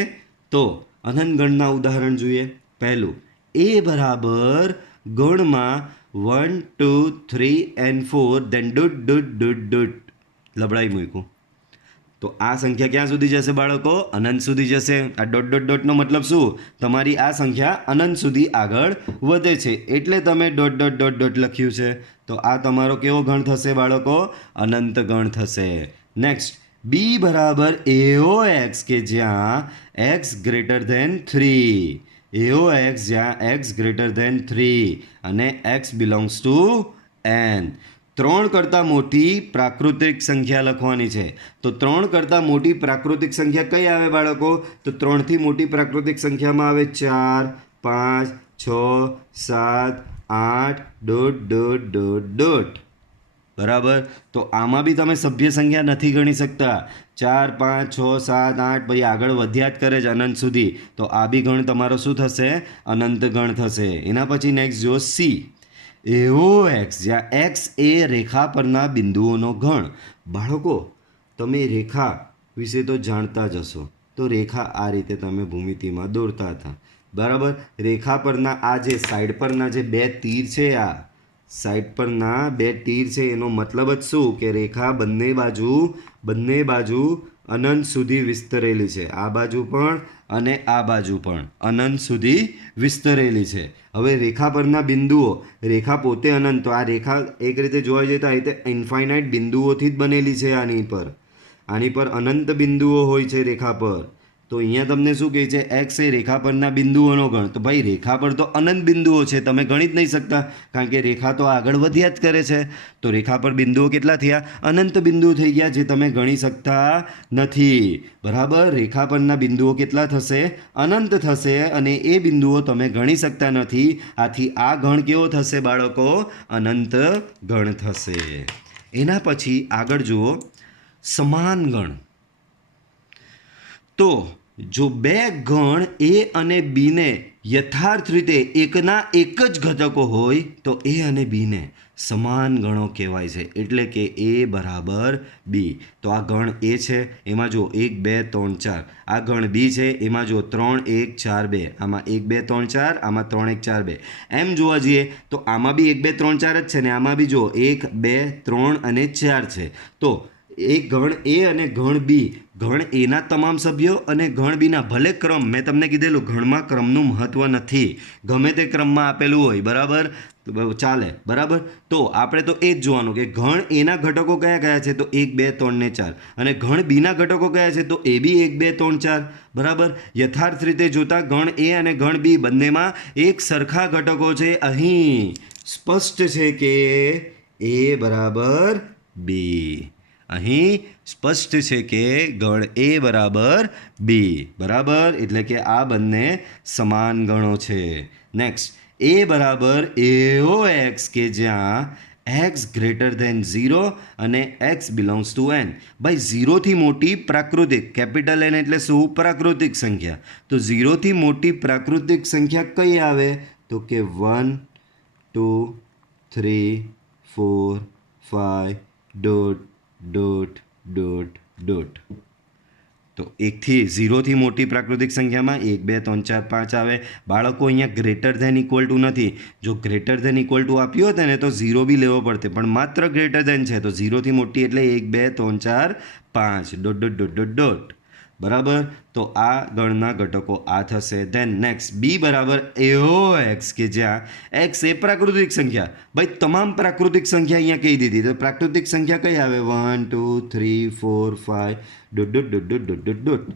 તો અનંત ગણના ઉદાહરણ જોઈએ. પહેલું, એ બરાબર ગણમાં 1 2 3 and 4 then ડોટ લબડાઈ મૂક્યું. તો આ સંખ્યા ક્યાં સુધી જશે બાળકો? અનંત સુધી જશે. આ ડોટ ડોટ ડોટનો મતલબ શું? તમારી આ સંખ્યા અનંત સુધી આગળ વધે છે, એટલે તમે ડોટ ડોટ ડોટ ડોટ લખ્યું છે. તો આ તમારો કેવો ગણ થશે બાળકો? અનંત ગણ થશે. નેક્સ્ટ, બી બરાબર એઓ એક્સ કે જ્યાં એક્સ ગ્રેટર ધેન 3. એઓ એક્સ જ્યાં એક્સ ગ્રેટર ધેન 3 અને એક્સ બિલોંગ્સ ટુ એન. 3 કરતાં મોટી પ્રાકૃતિક સંખ્યા લખવાની છે. તો 3 કરતાં મોટી પ્રાકૃતિક સંખ્યા કઈ આવે બાળકો? તો 3થી મોટી પ્રાકૃતિક સંખ્યામાં આવે 4 5 6 7 8 ડોટ ડોટ ડોટ ડોટ. બરાબર. તો આમાં બી તમે સભ્ય સંખ્યા નથી ગણી શકતા. 4 5 6 7 8 પછી આગળ વધ્યા જ કરે છે અનંત સુધી. તો આ બી ગણ તમારો શું થશે? અનંત ગણ થશે. એના પછી નેક્સ્ટ જો સી. એવો એક્સ જ્યાં એક્સ એ રેખા પરના બિંદુઓનો ગણ. બાળકો, તમે રેખા વિશે તો જાણતા જ હશો. તો રેખા આ રીતે તમે ભૂમિતિમાં દોરતા હતા. બરાબર. રેખા પરના આ જે સાઈડ પરના જે બે તીર છે, આ સાઈડ પરના બે તીર છે, એનો મતલબ જ શું? કે રેખા બંને બાજુ અનંત સુધી વિસ્તરેલી છે. આ બાજુ પણ અને આ બાજુ પણ અનંત સુધી વિસ્તરેલી છે. હવે રેખા પરના બિંદુઓ, રેખા પોતે અનંત. તો આ રેખા એક રીતે જોવા જઈએ તો આ રીતે ઇન્ફાઇનાઇટ બિંદુઓથી જ બનેલી છે. આની પર અનંત બિંદુઓ હોય છે રેખા પર. તો અહીંયા તમને શું કહે છે? એક્સ એ રેખા પરના બિંદુઓનો ગણ. તો ભાઈ રેખા પર તો અનંત બિંદુઓ છે, તમે ગણી જ નહીં શકતા, કારણ કે રેખા તો આગળ વધ્યા જ કરે છે. તો રેખા પર બિંદુઓ કેટલા થયા? અનંત બિંદુ થઈ ગયા, જે તમે ગણી શકતા નથી. બરાબર. રેખા પરના બિંદુઓ કેટલા થશે? અનંત થશે, અને એ બિંદુઓ તમે ગણી શકતા નથી. આથી આ ગણ કેવો થશે બાળકો? અનંત ગણ થશે. એના પછી આગળ જુઓ, સમાન ગણ. તો જો બે ગણ એ અને બીને યથાર્થ રીતે એકના એક જ ઘટકો હોય તો એ અને બીને સમાન ગણો કહેવાય છે. એટલે કે એ બરાબર બી. તો આ ગણ એ છે, એમાં જો 1 2 3 4. આ ગણ બી છે, એમાં જો 3 1 4 2. આમાં 1 2 3 4, આમાં 3 1 4 2. એમ જોવા જઈએ તો આમાં બી 1 2 3 4 જ છે ને આમાં બી જો 1 2 3 અને 4 છે. તો એક ગણ એ અને ગણ બી, ગણ એના તમામ સભ્યો અને ગણ બીના ભલે ક્રમ, મેં તમને કીધેલું ગણમાં ક્રમનું મહત્ત્વ નથી, ગમે તે ક્રમમાં આપેલું હોય, બરાબર, ચાલે. બરાબર. તો આપણે તો એ જ જોવાનું કે ગણ એના ઘટકો કયા કયા છે? તો 1 2 3 ને 4. અને ગણ બીના ઘટકો કયા છે? તો એ બી 1 2 3 4. બરાબર. યથાર્થ રીતે જોતા ગણ એ અને ગણ બી બંનેમાં એક સરખા ઘટકો છે. અહીં સ્પષ્ટ છે કે એ બરાબર બી. અહીં સ્પષ્ટ છે કે ગણ એ બરાબર બી. બરાબર. એટલે કે આ બંને સમાન ગણો છે. નેક્સ્ટ, એ બરાબર એઓ એક્સ કે જ્યાં એક્સ ગ્રેટર ધેન 0 અને એક્સ બિલોંગ્સ ટુ એન. ભાઈ 0થી મોટી પ્રાકૃતિક, કેપિટલ એન એટલે શું? પ્રાકૃતિક સંખ્યા. તો 0થી મોટી પ્રાકૃતિક સંખ્યા કઈ આવે? તો કે 1 2 3 4 5 ડોટ ડોટ ડોટ ડોટ. તો 0થી મોટી પ્રાકૃતિક સંખ્યામાં 1 2 3 4 5 આવે. બાળકો, અહીંયા ગ્રેટર ધેન ઇક્વલ ટુ નથી. જો ગ્રેટર ધેન ઇક્વલ ટુ આપ્યું હોત ને તો 0 બી લેવો પડતે, પણ માત્ર ગ્રેટર ધેન છે. તો 0થી મોટી એટલે 1 2 3 4 5 dot dot dot dot dot. બરાબર. તો આ ગણના ઘટકો આ થશે. ધેન નેક્સ્ટ, બી બરાબર એઓ એક્સ કે જ્યાં એક્સ એ પ્રાકૃતિક સંખ્યા. ભાઈ તમામ પ્રાકૃતિક સંખ્યા અહીંયા કહી દીધી. તો પ્રાકૃતિક સંખ્યા કઈ આવે? 1 2 3 4 5 dot dot dot dot dot dot dot.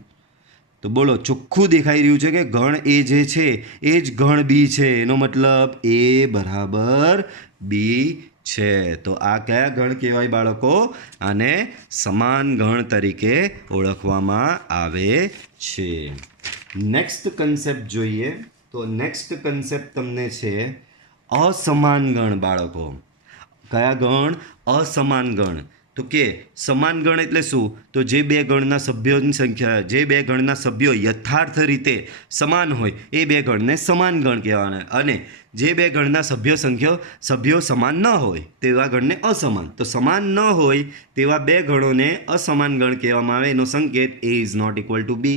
તો બોલો, ચોખ્ખું દેખાઈ રહ્યું છે કે ગણ એ જે છે એ જ ગણ બી છે. એનો મતલબ એ બરાબર બી છે. તો આ કયા ગણ કહેવાય બાળકો? આને સમાન ગણ તરીકે ઓળખવામાં આવે છે. નેક્સ્ટ કન્સેપ્ટ જોઈએ. તો નેક્સ્ટ કન્સેપ્ટ તમને છે અસમાન ગણ. બાળકો, કયા ગણ? અસમાન ગણ. તો કે સમાન ગણ એટલે શું? તો જે બે ગણના સભ્યોની સંખ્યા, જે બે ગણના સભ્યો યથાર્થ રીતે સમાન હોય એ બે ગણને સમાન ગણ કહેવાના, અને જે બે ગણના સભ્યો સમાન ન હોય તેવા ગણને અસમાન. તો સમાન ન હોય તેવા બે ગણોને અસમાન ગણ કહેવામાં આવે. એનો સંકેત a is not equal to b.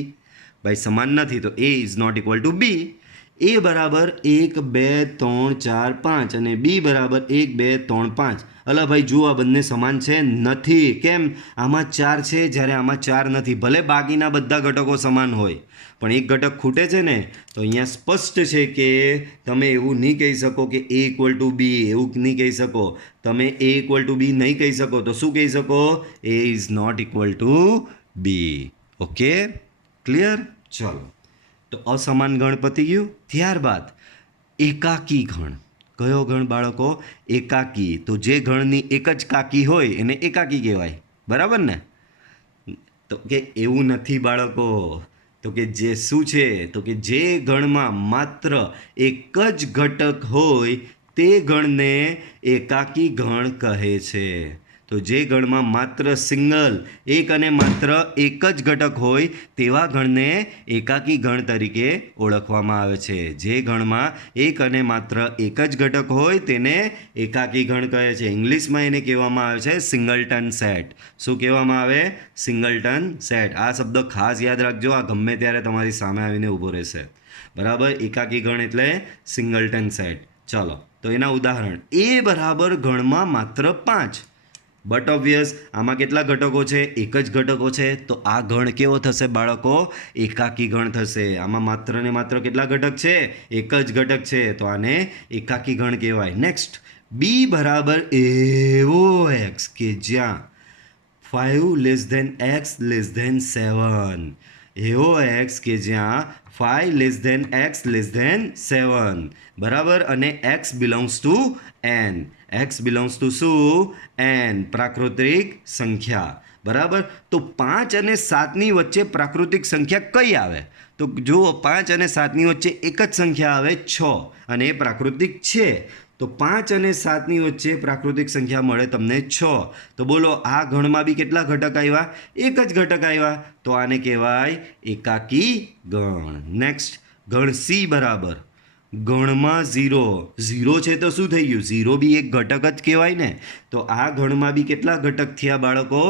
ભાઈ સમાન નથી તો a is not equal to b. a બરાબર 1 2 3 4 5 અને b બરાબર 1 2 3 5. અલા ભાઈ જુઓ, આ બંને સમાન છે? નથી. કેમ? આમાં 4 છે જ્યારે આમાં 4 નથી. ભલે બાકીના બધા ઘટકો સમાન હોય પણ એક ઘટક ખૂટે છે ને. તો અહીંયા સ્પષ્ટ છે કે તમે એવું નહીં કહી શકો કે a ઇક્વલ ટુ b. એવું નહીં કહી શકો તમે. a ઇક્વલ ટુ b નહીં કહી શકો તો શું કહી શકો? a is not equal to b. Okay, clear? ચલો, તો અસમાન ગણ પતી ગયું. ત્યારબાદ એકાકી ગણ. કયો ગણ બાળકો? એકાકી. તો જે ગણની એક જ કાકી હોય એને એકાકી કહેવાય. બરાબર ને? તો કે એવું નથી બાળકો. તો કે જે શું છે? તો કે જે ગણમાં માત્ર એક જ ઘટક હોય તે ગણને એકાકી ગણ કહે છે. તો જે ગણમાં માત્ર સિંગલ, એક અને માત્ર એક જ ઘટક હોય તેવા ગણને એકાકી ગણ તરીકે ઓળખવામાં આવે છે. જે ગણમાં એક અને માત્ર એક જ ઘટક હોય તેને એકાકી ગણ કહે છે. ઇંગ્લિશમાં એને કહેવામાં આવે છે સિંગલટન સેટ. શું કહેવામાં આવે? સિંગલટન સેટ. આ શબ્દ ખાસ યાદ રાખજો, આ ગમે ત્યારે તમારી સામે આવીને ઊભો રહેશે. બરાબર? એકાકી ગણ એટલે સિંગલટન સેટ. ચલો, તો એના ઉદાહરણ: a બરાબર ગણમાં માત્ર 5. બટ ઓબ્વિયસ આમાં કેટલા ઘટકો છે? એક જ ઘટકો છે. તો આ ગણ કેવો થશે બાળકો? એકાકી ગણ થશે. આમાં માત્ર ને માત્ર કેટલા ઘટક છે? એક જ ઘટક છે. તો આને એકાકી ગણ કહેવાય. નેક્સ્ટ, b બરાબર એવો x કે જ્યાં 5 less than x less than 7. એવો x કે જ્યાં 5 less than x less than 7. બરાબર? અને x belongs to n. x belongs to શું? n. પ્રાકૃતિક સંખ્યા. બરાબર? તો 5 અને 7ની વચ્ચે પ્રાકૃતિક સંખ્યા કઈ આવે? તો જુઓ, 5 અને 7ની વચ્ચે એક જ સંખ્યા આવે 6, અને એ પ્રાકૃતિક છે. તો 5 અને 7ની વચ્ચે પ્રાકૃતિક સંખ્યા મળે તમને 6. તો બોલો, આ ગણમાં બી કેટલા ઘટક આવ્યા? એક જ ઘટક આવ્યા. તો આને કહેવાય એકાકી ગણ. નેક્સ્ટ, ગણ c બરાબર ગણમાં 0. 0 છે તો શું થઈ ગયું? 0 બી એક ઘટક જ કહેવાય ને. તો આ ગણમાં બી કેટલા ઘટક થયા બાળકો?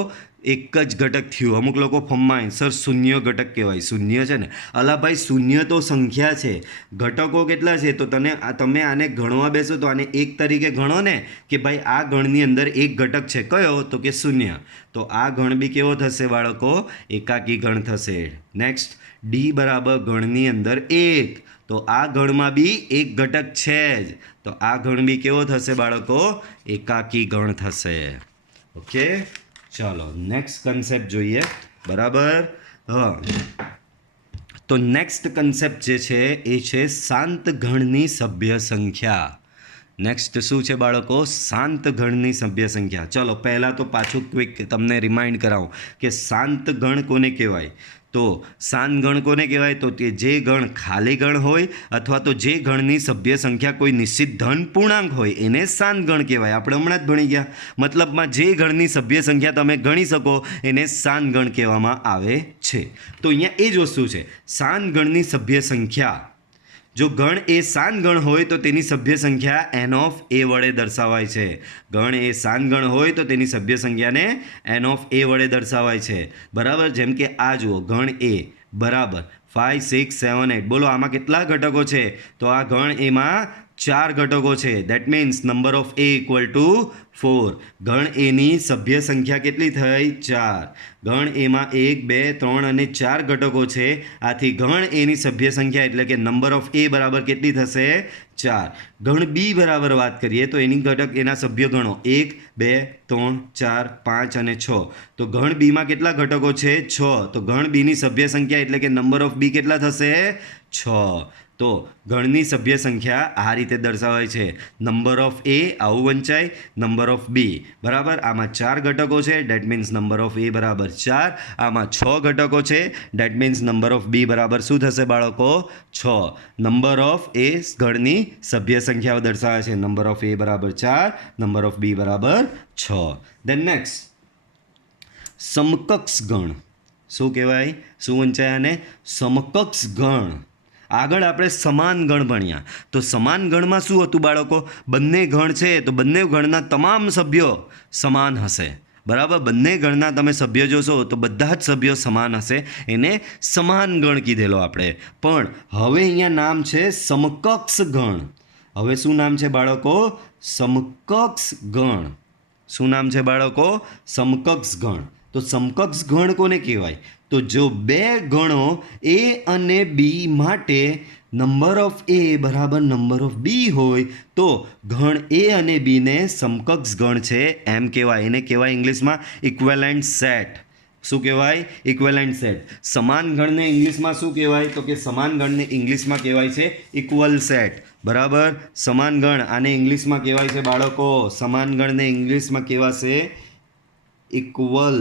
એક જ ઘટક થયું. અમુક લોકો ફોર્મમાં સર શૂન્ય ઘટક કહેવાય. શૂન્ય છે ને? અલા ભાઈ, શૂન્ય તો સંખ્યા છે. ઘટકો કેટલા છે? તો તમે આને ગણવા બેસો તો આને એક તરીકે ગણો ને કે ભાઈ આ ગણની અંદર એક ઘટક છે. કયો? તો કે શૂન્ય. તો આ ગણ બી કેવો થશે બાળકો? એકાકી ગણ થશે. નેક્સ્ટ, d બરાબર ગણની અંદર 1. તો આ ગણમાં બી એક ઘટક છે જ. તો આ ગણ બી કેવો થશે બાળકો? એકાકી ગણ થશે. ઓકે, ચાલો નેક્સ્ટ કન્સેપ્ટ જોઈએ. બરાબર? હા, તો નેક્સ્ટ કન્સેપ્ટ જે છે એ છે શાંત ગણની સભ્ય સંખ્યા. નેક્સ્ટ શું છે બાળકો? શાંત ગણની સભ્ય સંખ્યા. ચલો પહેલાં તો પાછું ક્વિક તમને રિમાઇન્ડ કરાવું કે શાંત ગણ કોને કહેવાય? તો શાંત ગણ કોને કહેવાય? તો તે જે ગણ ખાલી ગણ હોય અથવા તો જે ગણની સભ્ય સંખ્યા કોઈ નિશ્ચિત ધન પૂર્ણાંક હોય એને શાંત ગણ કહેવાય. આપણે હમણાં જ ભણી ગયા. મતલબમાં જે ગણની સભ્ય સંખ્યા તમે ગણી શકો એને શાંત ગણ કહેવામાં આવે છે. તો અહીંયા એ જ વસ્તુ છે. શાંત ગણની સભ્ય સંખ્યા, જો ગણ એ શાંત ગણ હોય તો તેની સભ્ય સંખ્યા n ઓફ a વડે દર્શાવાય છે. ગણ એ શાંત ગણ હોય તો તેની સભ્ય સંખ્યાને n ઓફ a વડે દર્શાવાય છે. બરાબર? જેમ કે આ જુઓ, ગણ a બરાબર 5 6 7 8. બોલો આમાં કેટલા ઘટકો છે? તો આ ગણ એમાં 4 ઘટકો છે. That means number of a equal to 4. ગણ એની સભ્ય સંખ્યા કેટલી થઈ? 4. ગણ એમાં 1 2 3 અને 4 ઘટકો છે. આથી ગણ એની સભ્ય સંખ્યા એટલે કે નંબર ઓફ a બરાબર કેટલી થશે? 4. ગણ b બરાબર વાત કરીએ તો એની ઘટક એના સભ્ય ગણો 1 2 3 4 5 અને 6. તો ગણ b માં કેટલા ઘટકો છે? 6. તો ગણ b ની સભ્ય સંખ્યા એટલે કે નંબર ઓફ b કેટલા થશે? 6. તો ગણની સભ્ય સંખ્યા આ રીતે દર્શાવાય છે. નંબર ઓફ a આવું વંચાય, નંબર ઓફ b બરાબર. આમાં 4 ઘટકો છે. Date means number of a બરાબર 4. આમાં 6 ઘટકો છે. Date means number of b બરાબર શું થશે બાળકો? 6. નંબર ઓફ a ગણની સભ્ય સંખ્યાઓ દર્શાવે છે. નંબર ઓફ a બરાબર 4, નંબર ઓફ b બરાબર 6. દેન નેક્સ્ટ, સમકક્ષ ગણ. શું કહેવાય? શું વંચાય આને? સમકક્ષ ગણ. આગળ આપણે સમાન ગણ ભણ્યા. તો સમાન ગણમાં શું હતું બાળકો? બંને ગણ છે તો બંને ગણના તમામ સભ્યો સમાન હશે. બરાબર, બંને ગણના તમે સભ્ય જોશો તો બધા જ સભ્યો સમાન હશે. એને સમાન ગણ કીધેલો આપણે. પણ હવે અહીંયા નામ છે સમકક્ષ ગણ. હવે શું નામ છે બાળકો? સમકક્ષ ગણ. શું નામ છે બાળકો? સમકક્ષ ગણ. તો સમકક્ષ ગણ કોને કહેવાય? તો જો બે ગણો એ અને બી માટે નંબર ઓફ એ બરાબર નંબર ઓફ બી હોય તો ગણ એ અને બીને સમકક્ષ ગણ છે એમ કહેવાય. એને કહેવાય ઇંગ્લિશમાં ઇક્વેલન્ટ સેટ. શું કહેવાય? Equivalent set. સમાન ગણને ઇંગ્લિશમાં શું કહેવાય? તો કે સમાન ગણને ઇંગ્લિશમાં કહેવાય છે ઇક્વલ સેટ. બરાબર, સમાન ગણ આને ઇંગ્લિશમાં કહેવાય છે બાળકો, સમાન ગણને ઇંગ્લિશમાં કહેવાશે ઇક્વલ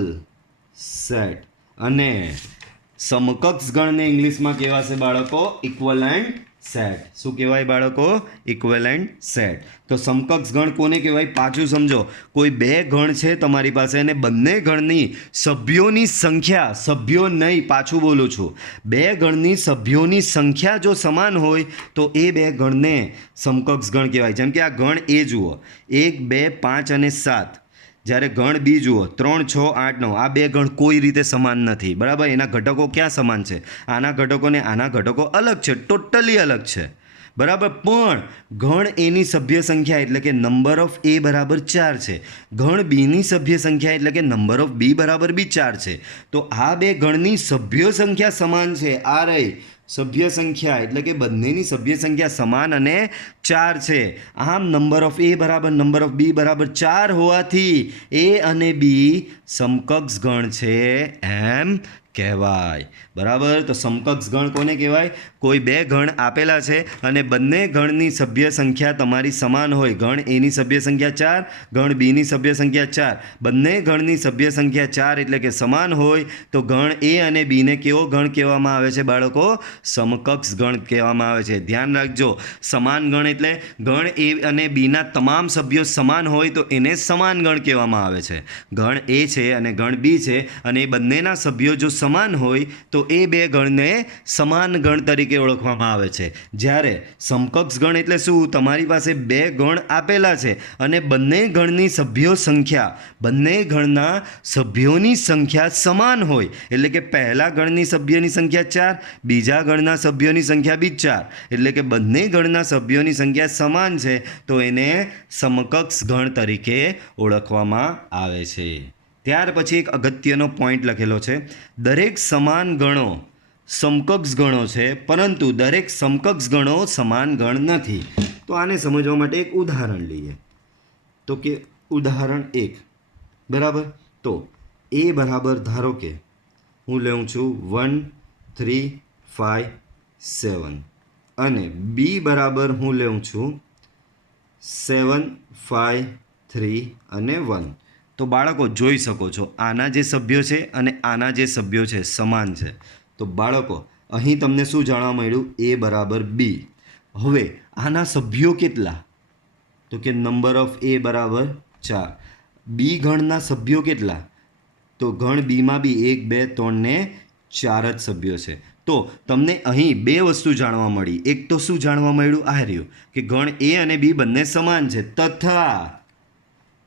સેટ. અને સમકક્ષ ગણને ઇંગ્લિશમાં કહેવાશે બાળકો ઇક્વલન્ટ સેટ. શું કહેવાય બાળકો? Equivalent set. તો સમકક્ષ ગણ કોને કહેવાય? પાછું સમજો. કોઈ બે ગણ છે તમારી પાસે અને બંને ગણની સભ્યોની સંખ્યા, સભ્યો નહીં, પાછું બોલું છું, બે ગણની સભ્યોની સંખ્યા જો સમાન હોય તો એ બે ગણને સમકક્ષ ગણ કહેવાય. જેમ કે આ ગણ એ જુઓ, 1 2 5 અને 7. જ્યારે ગણ બી જુઓ 3 6 8 9. આ બે ગણ કોઈ રીતે સમાન નથી. બરાબર, એના ઘટકો ક્યાં સમાન છે? આના ઘટકો ને આના ઘટકો અલગ છે, ટોટલી અલગ છે. બરાબર, પણ ગણ એની સભ્ય સંખ્યા એટલે કે નંબર ઓફ એ બરાબર 4 છે. ગણ બીની સભ્ય સંખ્યા એટલે કે નંબર ઓફ બી બરાબર બી 4 છે. તો આ બે ગણની સભ્ય સંખ્યા સમાન છે. આ રહી સભ્ય સંખ્યા એટલે કે બંનેની સભ્ય સંખ્યા સમાન અને 4 છે. આમ નંબર ઓફ એ બરાબર નંબર ઓફ બી બરાબર 4 હોવાથી એ અને બી સમકક્ષ ગણ છે એમ કહેવાય. બરાબર, તો સમકક્ષ ગણ કોને કહેવાય? કોઈ બે ગણ આપેલા છે અને બંને ગણની સભ્ય સંખ્યા તમારી સમાન હોય. ગણ એની સભ્ય સંખ્યા 4, ગણ બીની સભ્ય સંખ્યા 4. બંને ગણની સભ્ય સંખ્યા 4 એટલે કે સમાન હોય તો ગણ એ અને બીને કેવો ગણ કહેવામાં આવે છે બાળકો? સમકક્ષ ગણ કહેવામાં આવે છે. ધ્યાન રાખજો, સમાન ગણ એટલે ગણ એ અને બીના તમામ સભ્યો સમાન હોય તો એને સમાન ગણ કહેવામાં આવે છે. ગણ એ છે અને ગણ બી છે અને એ બંનેના સભ્યો જો સમાન હોય તો એ બે ગણને સમાન ગણ તરીકે ઓળખવામાં આવે છે. જ્યારે સમકક્ષ ગણ એટલે શું? તમારી પાસે બે ગણ આપેલા છે અને બંને ગણની સભ્યો સંખ્યા, બંને ગણના સભ્યોની સંખ્યા સમાન હોય. એટલે કે પહેલા ગણની સભ્યની સંખ્યા 4, બીજા ગણના સભ્યોની સંખ્યા બી 4. એટલે કે બંને ગણના સભ્યોની સંખ્યા સમાન છે તો એને સમકક્ષ ગણ તરીકે ઓળખવામાં આવે છે. ત્યાર પછી એક અગત્યનો પોઈન્ટ લખેલો છે, દરેક સમાન ગણો સમકક્ષ ગણો છે પરંતુ દરેક સમકક્ષ ગણો સમાન ગણ નથી. તો આને સમજવા માટે એક ઉદાહરણ લઈએ. તો કે ઉદાહરણ 1. બરાબર, તો એ બરાબર ધારો કે હું લઉં છું 1 3 5 7 અને બી બરાબર હું લઉં છું 7 5 3 અને 1. તો બાળકો જોઈ શકો છો આના જે સભ્યો છે અને આના જે સભ્યો છે સમાન છે. તો બાળકો અહીં તમને શું જાણવા મળ્યું? એ બરાબર બી. હવે આના સભ્યો કેટલા? તો કે નંબર ઓફ એ બરાબર 4. બી ગણના સભ્યો કેટલા? તો ગણ બીમાં બી 1 2 3 ને 4 જ સભ્યો છે. તો તમને અહીં બે વસ્તુ જાણવા મળી. એક તો શું જાણવા મળ્યું? આ રહ્યું કે ગણ એ અને બી બંને સમાન છે તથા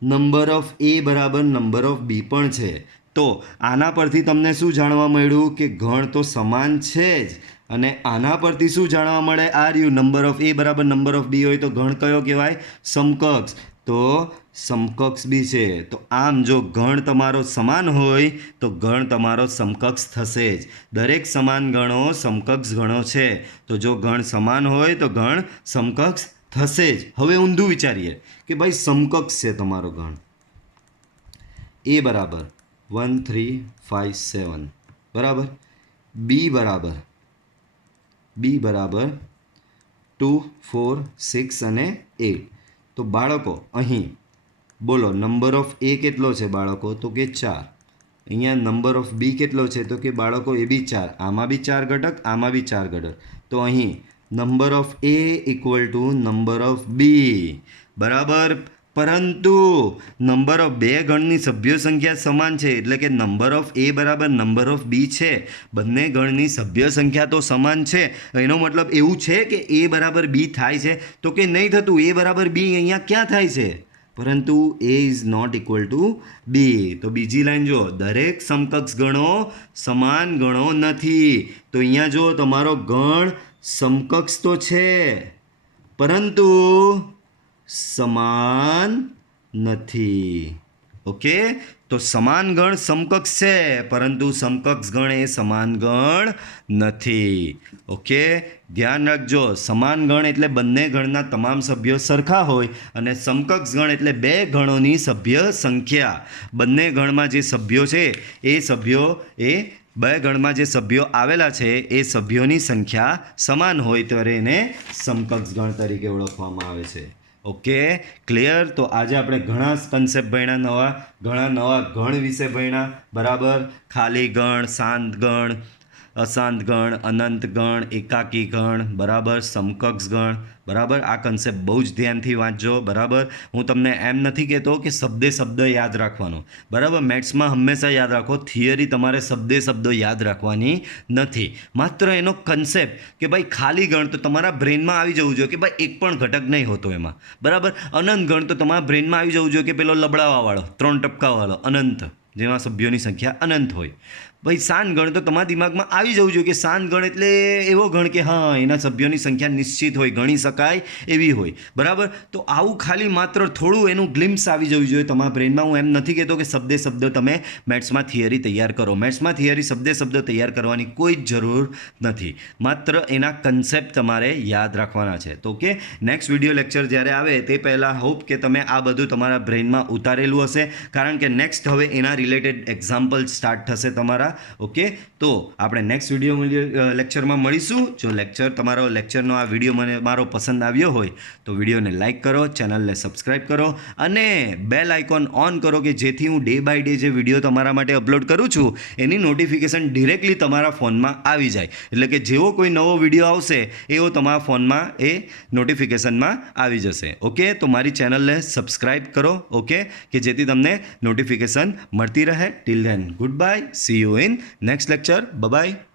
નંબર ઓફ એ બરાબર નંબર ઓફ બી પણ છે. તો આના પરથી તમને શું જાણવા મળ્યું? કે ગણ તો સમાન છે જ. અને આના પરથી શું જાણવા મળે? આ રહ્યું નંબર ઓફ એ બરાબર નંબર ઓફ બી હોય તો ગણ કયો કહેવાય? સમકક્ષ. તો સમકક્ષ બી છે. તો આમ જો ગણ તમારો સમાન હોય તો ગણ તમારો સમકક્ષ થશે જ. દરેક સમાન ગણો સમકક્ષ ગણો છે. તો જો ગણ સમાન હોય તો ગણ સમકક્ષ થશે જ. હવે ઊંધું વિચારીએ કે ભાઈ સમકક્ષ છે તમારો ગણ એ બરાબર 1 3 5 7 બરાબર, બી બરાબર 2 4 6 અને 8. તો બાળકો અહીં બોલો નંબર ઓફ એ કેટલો છે બાળકો? તો કે 4. અહીંયા નંબર ઓફ બી કેટલો છે? તો કે બાળકો એ બી 4. આમાં બી 4 ઘટક, આમાં બી 4 ઘટક. તો અહીં number of A equal to number of B બરાબર પરંતુ નંબર ઓફ બે ગણની સભ્યો સંખ્યા સમાન છે, એટલે કે નંબર ઓફ એ બરાબર નંબર ઓફ બી છે. બંને ગણની સભ્ય સંખ્યા તો સમાન છે. એનો મતલબ એવું છે કે એ બરાબર બી થાય છે? તો કે નહીં થતું. એ બરાબર બી અહીંયા ક્યાં થાય છે? પરંતુ એ ઇઝ નોટ ઇક્વલ ટુ બી. તો બીજી લાઈન જો, દરેક સમકક્ષ ગણો સમાન ગણો નથી. તો અહીંયા જો તમારો ગણ સમકક્ષ તો છે પરંતુ સમાન નથી. ઓકે, તો સમાન ગણ સમકક્ષ છે પરંતુ સમકક્ષ ગણ એ સમાન ગણ નથી. ઓકે, ધ્યાન રાખજો. સમાન ગણ એટલે બંને ગણના તમામ સભ્યો સરખા હોય અને સમકક્ષ ગણ એટલે બે ગણોની સભ્ય સંખ્યા. બંને ગણમાં જે સભ્યો છે એ સભ્યો એ બે ગણમાં જે સભ્યો આવેલા છે એ સભ્યોની સંખ્યા સમાન હોય ત્યારે એને સમકક્ષ ગણ તરીકે ઓળખવામાં આવે છે. Okay, clear? તો આજે આપણે ઘણા કન્સેપ્ટ ભણ્યા, ઘણા નવા ગણ વિશે ભણ્યા. બરાબર, ખાલી ગણ, શાંત ગણ, અશાંત ગણ, અનંત ગણ, એકાકી ગણ, બરાબર, સમકક્ષ ગણ. બરાબર, આ કન્સેપ્ટ બહુ જ ધ્યાનથી વાંચજો. બરાબર, હું તમને એમ નથી કહેતો કે શબ્દે શબ્દ યાદ રાખવાનો. બરાબર, મેથ્સમાં હંમેશા યાદ રાખો, થિયરી તમારે શબ્દે શબ્દો યાદ રાખવાની નથી. માત્ર એનો કન્સેપ્ટ કે ભાઈ ખાલી ગણ તો તમારા બ્રેનમાં આવી જવું જોઈએ કે ભાઈ એક પણ ઘટક નહીં હોતો એમાં. બરાબર, અનંત ગણ તો તમારા બ્રેનમાં આવી જવું જોઈએ કે પેલો લબડાવાવાળો 3 ટપકાવાળો અનંત, જેમાં સભ્યોની સંખ્યા અનંત હોય. ભાઈ શાંત ગણ તો તમારા દિમાગમાં આવી જવું જોઈએ કે શાંત ગણ એટલે એવો ગણ કે હા એના સભ્યોની સંખ્યા નિશ્ચિત હોય, ગણી શકાય એવી હોય. બરાબર, તો આવું ખાલી માત્ર થોડું એનું ગ્લિમ્સ આવી જવું જોઈએ તમારા બ્રેનમાં. હું એમ નથી કહેતો કે શબ્દે શબ્દ તમે મેથ્સમાં થિયરી તૈયાર કરો. મેથ્સમાં થિયરી શબ્દે શબ્દ તૈયાર કરવાની કોઈ જ જરૂર નથી. માત્ર એના કન્સેપ્ટ તમારે યાદ રાખવાના છે. તો કે નેક્સ્ટ વિડીયો લેક્ચર જ્યારે આવે તે પહેલાં હોપ કે તમે આ બધું તમારા બ્રેનમાં ઉતારેલું હશે, કારણ કે નેક્સ્ટ હવે એના રિલેટેડ એક્ઝામ્પલ સ્ટાર્ટ થશે તમારા. ઓકે, તો આપણે નેક્સ્ટ વિડીયો લેક્ચરમાં મળીશું. જો તમારો લેક્ચરનો આ વિડીયો મને મારો પસંદ આવ્યો હોય તો વિડીયોને લાઇક કરો, ચેનલને સબસ્ક્રાઈબ કરો અને બેલ આઇકોન ઓન કરો કે જેથી હું ડે બાય ડે જે વિડીયો તમારા માટે અપલોડ કરું છું એની નોટિફિકેશન ડિરેક્ટલી તમારા ફોનમાં આવી જાય. એટલે કે જેવો કોઈ નવો વિડીયો આવશે એવો તમારા ફોનમાં એ નોટિફિકેશનમાં આવી જશે. ઓકે, તો મારી ચેનલને સબસ્ક્રાઈબ કરો. ઓકે, કે જેથી તમને નોટિફિકેશન મળતી રહે. Till then, good bye, C you in next lecture. Bye bye.